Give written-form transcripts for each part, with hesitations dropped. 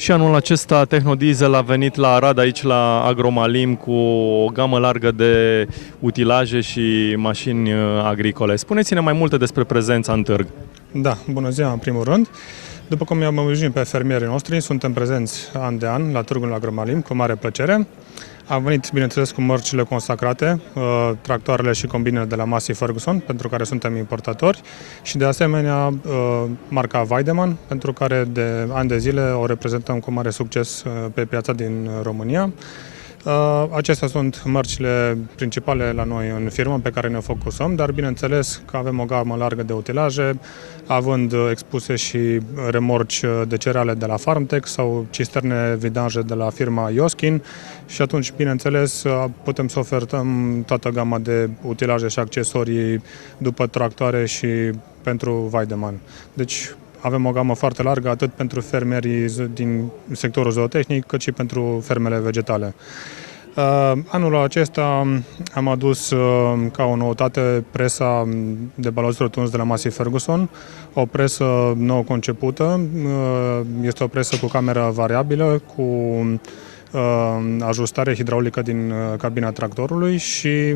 Și anul acesta Tehnodiesel a venit la Arad, aici la Agromalim, cu o gamă largă de utilaje și mașini agricole. Spuneți-ne mai multe despre prezența în târg. Da, bună ziua în primul rând. După cum i-am obișnuit pe fermierii noștri, suntem prezenți an de an la târgul Agromalim, cu mare plăcere. Am venit, bineînțeles, cu mărcile consacrate, tractoarele și combinele de la Massey Ferguson, pentru care suntem importatori, și de asemenea marca Weidemann, pentru care de ani de zile o reprezentăm cu mare succes pe piața din România. Acestea sunt mărcile principale la noi în firmă pe care ne focusăm, dar bineînțeles că avem o gamă largă de utilaje, având expuse și remorci de cereale de la Farmtech sau cisterne vidange de la firma Ioskin, și atunci, bineînțeles, putem să ofertăm toată gama de utilaje și accesorii după tractoare și pentru Weidemann. Deci avem o gamă foarte largă atât pentru fermierii din sectorul zootehnic, cât și pentru fermele vegetale. Anul acesta am adus ca o noutate presa de balozi rotunzi de la Massey Ferguson, o presă nou concepută. Este o presă cu cameră variabilă, cu ajustare hidraulică din cabina tractorului și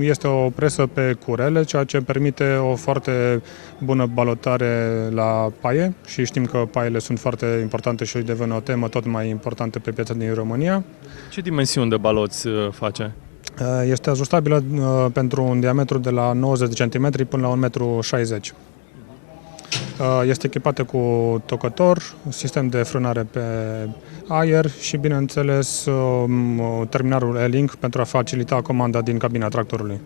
este o presă pe curele, ceea ce permite o foarte bună balotare la paie, și știm că paiele sunt foarte importante și devin o temă tot mai importantă pe piața din România. Ce dimensiuni de baloți face? Este ajustabilă pentru un diametru de la 90 cm până la 1,60 m. Este echipată cu tocător, sistem de frânare pe aer și, bineînțeles, terminalul E-Link pentru a facilita comanda din cabina tractorului.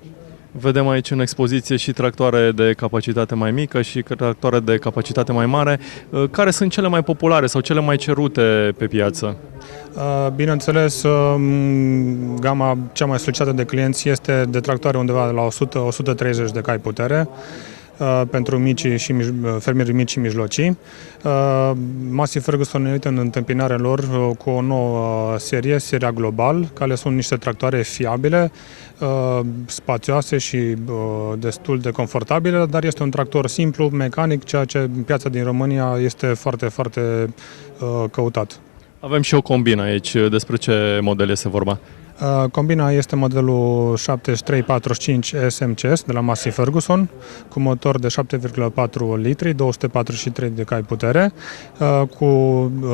Vedem aici în expoziție și tractoare de capacitate mai mică și tractoare de capacitate mai mare. Care sunt cele mai populare sau cele mai cerute pe piață? Bineînțeles, gama cea mai solicitată de clienți este de tractoare undeva la 100-130 de cai putere, pentru micii și fermierii mici și mijlocii. Massey Ferguson ne uită în întâmpinarea lor cu o nouă serie, seria Global, care sunt niște tractoare fiabile, spațioase și destul de confortabile, dar este un tractor simplu, mecanic, ceea ce în piața din România este foarte, foarte căutat. Avem și o combină aici. Despre ce model este vorba? Combina este modelul 7345 SMCS de la Massey Ferguson, cu motor de 7,4 litri, 243 de cai putere, cu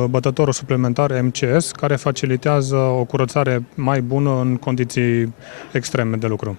bătătorul suplimentar MCS, care facilitează o curățare mai bună în condiții extreme de lucru.